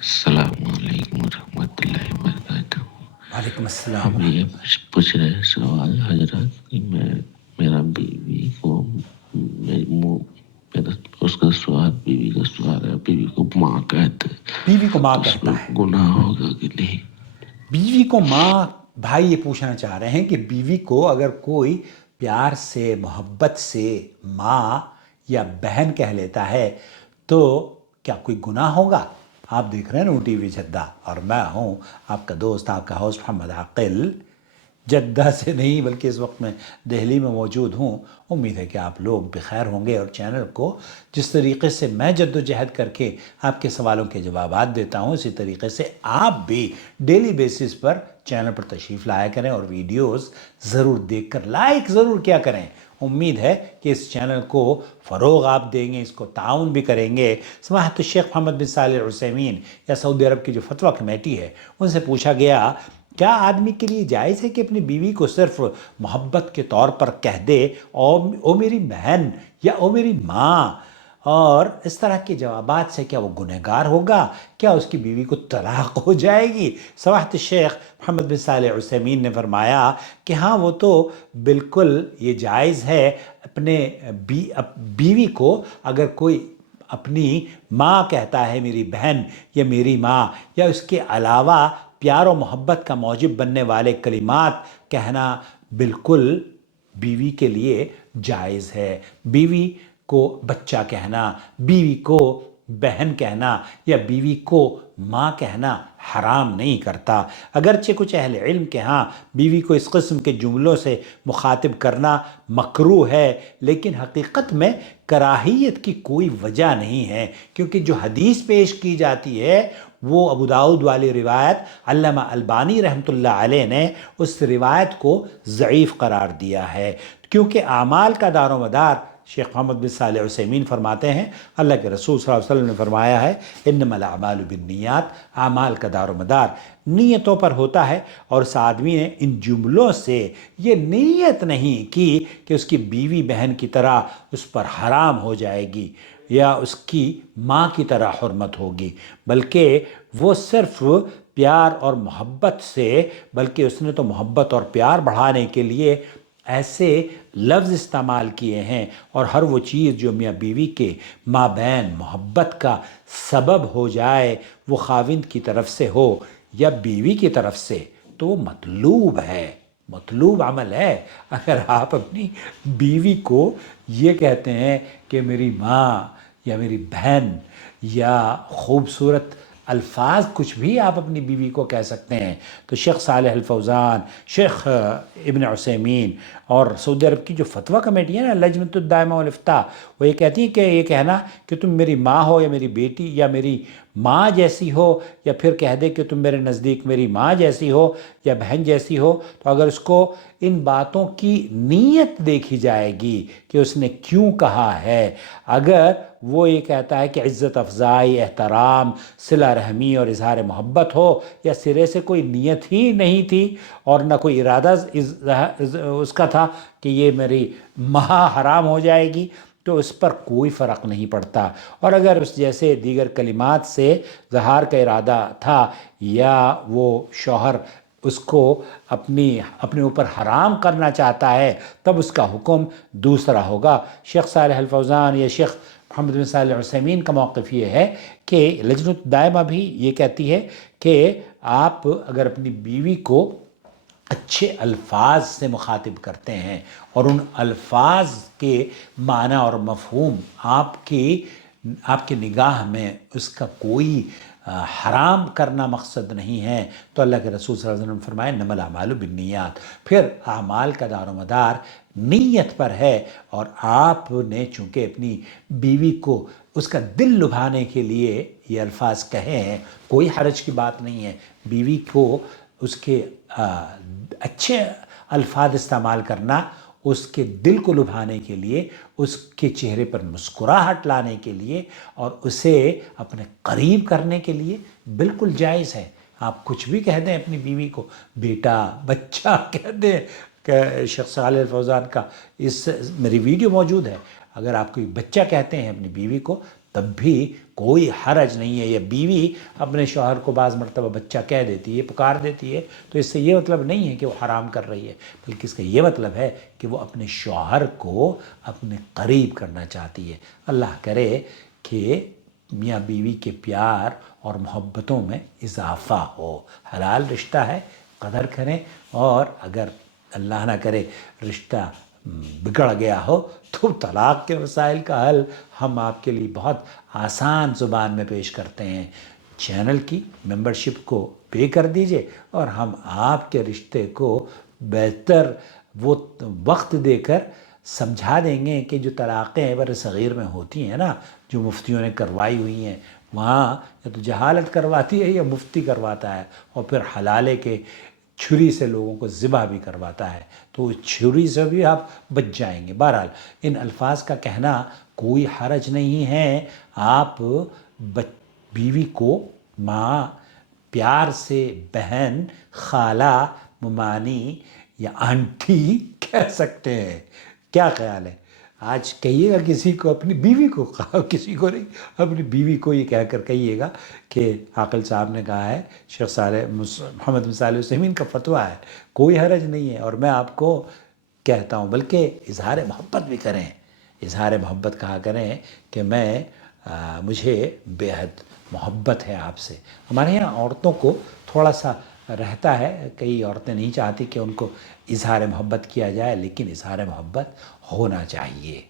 السلام علیکم ورحمۃ اللہ وبرکاتہ۔ وعلیکم السلام ہم یہ ورحمۃ پوچھ رہے ہیں سوال حضرت کہ میرا بیوی کو اس کا سوال بیوی کا سوال ہے، بیوی کو ماں کہتے ہیں اللہ۔ بیوی کو ماں تو اس کہتا میں ہے، گناہ ہوگا کہ نہیں؟ بیوی کو ماں، بھائی یہ پوچھنا چاہ رہے ہیں کہ بیوی کو اگر کوئی پیار سے محبت سے ماں یا بہن کہہ لیتا ہے تو کیا کوئی گناہ ہوگا؟ آپ دیکھ رہے ہیں نا ٹی وی جدہ، اور میں ہوں آپ کا دوست، آپ کا ہوسٹ محمد عاقل، جدہ سے نہیں بلکہ اس وقت میں دہلی میں موجود ہوں۔ امید ہے کہ آپ لوگ بخیر ہوں گے، اور چینل کو جس طریقے سے میں جد و جہد کر کے آپ کے سوالوں کے جوابات دیتا ہوں، اسی طریقے سے آپ بھی ڈیلی بیسس پر چینل پر تشریف لایا کریں اور ویڈیوز ضرور دیکھ کر لائک ضرور کیا کریں۔ امید ہے کہ اس چینل کو فروغ آپ دیں گے، اس کو تعاون بھی کریں گے۔ سماحت الشیخ محمد بن صالح العثیمین یا سعودی عرب کی جو فتویٰ کمیٹی ہے، ان سے پوچھا گیا کیا آدمی کے لیے جائز ہے کہ اپنی بیوی کو صرف محبت کے طور پر کہہ دے او میری بہن یا او میری ماں، اور اس طرح کے جوابات سے کیا وہ گنہگار ہوگا؟ کیا اس کی بیوی کو طلاق ہو جائے گی؟ سماحت الشیخ محمد بن صالح عثیمین نے فرمایا کہ ہاں وہ تو بالکل یہ جائز ہے، اپنے بیوی کو اگر کوئی اپنی ماں کہتا ہے، میری بہن یا میری ماں، یا اس کے علاوہ پیار و محبت کا موجب بننے والے کلمات کہنا بالکل بیوی کے لیے جائز ہے۔ بیوی کو بچہ کہنا، بیوی کو بہن کہنا یا بیوی کو ماں کہنا حرام نہیں کرتا۔ اگرچہ کچھ اہل علم کے ہاں بیوی کو اس قسم کے جملوں سے مخاطب کرنا مکروہ ہے، لیکن حقیقت میں کراہیت کی کوئی وجہ نہیں ہے، کیونکہ جو حدیث پیش کی جاتی ہے وہ ابو داؤد والی روایت، علامہ البانی رحمۃ اللہ علیہ نے اس روایت کو ضعیف قرار دیا ہے، کیونکہ اعمال کا دار و مدار، شیخ محمد بن صالح عثیمین فرماتے ہیں، اللہ کے رسول صلی اللہ علیہ وسلم نے فرمایا ہے انما الاعمال بالنیات، اعمال کا دار و مدار نیتوں پر ہوتا ہے، اور اس آدمی نے ان جملوں سے یہ نیت نہیں کی کہ اس کی بیوی بہن کی طرح اس پر حرام ہو جائے گی یا اس کی ماں کی طرح حرمت ہوگی، بلکہ وہ صرف پیار اور محبت سے، بلکہ اس نے تو محبت اور پیار بڑھانے کے لیے ایسے لفظ استعمال کیے ہیں، اور ہر وہ چیز جو میاں بیوی کے مابین محبت کا سبب ہو جائے، وہ خاوند کی طرف سے ہو یا بیوی کی طرف سے، تو وہ مطلوب ہے، مطلوب عمل ہے۔ اگر آپ اپنی بیوی کو یہ کہتے ہیں کہ میری ماں یا میری بہن، یا خوبصورت الفاظ کچھ بھی آپ اپنی بیوی کو کہہ سکتے ہیں، تو شیخ صالح الفوزان، شیخ ابن عثیمین اور سعودی عرب کی جو فتویٰ کمیٹی ہے نا، لجنۃ الدائمہ والافتاء، وہ یہ کہتی ہے کہ یہ کہنا کہ تم میری ماں ہو یا میری بیٹی یا میری ماں جیسی ہو، یا پھر کہہ دے کہ تم میرے نزدیک میری ماں جیسی ہو یا بہن جیسی ہو، تو اگر اس کو ان باتوں کی نیت دیکھی جائے گی کہ اس نے کیوں کہا ہے، اگر وہ یہ کہتا ہے کہ عزت افزائی، احترام، صلہ رحمی اور اظہار محبت ہو، یا سرے سے کوئی نیت ہی نہیں تھی اور نہ کوئی ارادہ اس کا تھا کہ یہ میری ماں حرام ہو جائے گی، تو اس پر کوئی فرق نہیں پڑتا، اور اگر اس جیسے دیگر کلمات سے ظہار کا ارادہ تھا، یا وہ شوہر اس کو اپنے اوپر حرام کرنا چاہتا ہے، تب اس کا حکم دوسرا ہوگا۔ شیخ صالح الفوزان یا شیخ محمد بن صالح عثیمین کا موقف یہ ہے کہ لجنۃ دائمہ بھی یہ کہتی ہے کہ آپ اگر اپنی بیوی کو اچھے الفاظ سے مخاطب کرتے ہیں، اور ان الفاظ کے معنی اور مفہوم آپ کی نگاہ میں اس کا کوئی حرام کرنا مقصد نہیں ہے، تو اللہ کے رسول صلی اللہ علیہ وسلم نے فرمایا انما الاعمال بالنیات، پھر اعمال کا دار و مدار نیت پر ہے، اور آپ نے چونکہ اپنی بیوی کو اس کا دل لبھانے کے لیے یہ الفاظ کہے ہیں، کوئی حرج کی بات نہیں ہے، بیوی کو اس کے اچھے الفاظ استعمال کرنا اس کے دل کو لبھانے کے لیے، اس کے چہرے پر مسکراہٹ لانے کے لیے، اور اسے اپنے قریب کرنے کے لیے بالکل جائز ہے۔ آپ کچھ بھی کہہ دیں اپنی بیوی کو، بیٹا، بچہ کہہ دیں، کہ شیخ صالح الفوزان کا میری ویڈیو موجود ہے، اگر آپ کوئی بچہ کہتے ہیں اپنی بیوی کو تب بھی کوئی حرج نہیں ہے. یہ بیوی اپنے شوہر کو بعض مرتبہ بچہ کہہ دیتی ہے, پکار دیتی ہے, تو اس سے یہ مطلب نہیں ہے کہ وہ حرام کر رہی ہے, بلکہ اس کا یہ مطلب ہے کہ وہ اپنے شوہر کو اپنے قریب کرنا چاہتی ہے. اللہ کرے کہ میاں بیوی کے پیار اور محبتوں میں اضافہ ہو. حلال رشتہ ہے, قدر کریں, اور اگر اللہ نہ کرے رشتہ بگڑ گیا ہو تو طلاق کے مسائل کا حل ہم آپ کے لیے بہت آسان زبان میں پیش کرتے ہیں. چینل کی ممبرشپ کو پے کر دیجئے اور ہم آپ کے رشتے کو بہتر وہ وقت دے کر سمجھا دیں گے کہ جو طلاقیں بر صغیر میں ہوتی ہیں نا, جو مفتیوں نے کروائی ہوئی ہیں, وہاں یا تو جہالت کرواتی ہے یا مفتی کرواتا ہے, اور پھر حلالے کے چھری سے لوگوں کو ذبح بھی کرواتا ہے, تو اس چھری سے بھی آپ بچ جائیں گے. بہرحال ان الفاظ کا کہنا کوئی حرج نہیں ہے. آپ بیوی کو ماں, پیار سے بہن, خالہ, ممانی یا آنٹی کہہ سکتے ہیں. کیا خیال ہے؟ آج کہیے گا کسی کو اپنی بیوی کو, کسی کو نہیں, اپنی بیوی کو یہ کہہ کر کہیے گا کہ عاقل صاحب نے کہا ہے, شیخ محمد بن صالح العثیمین کا فتویٰ ہے, کوئی حرج نہیں ہے. اور میں آپ کو کہتا ہوں بلکہ اظہار محبت بھی کریں, اظہار محبت کہا کریں کہ مجھے بے حد محبت ہے آپ سے. ہمارے یہاں عورتوں کو تھوڑا سا رہتا ہے, کئی عورتیں نہیں چاہتی کہ ان کو اظہار محبت کیا جائے, لیکن اظہار محبت ہونا چاہیے.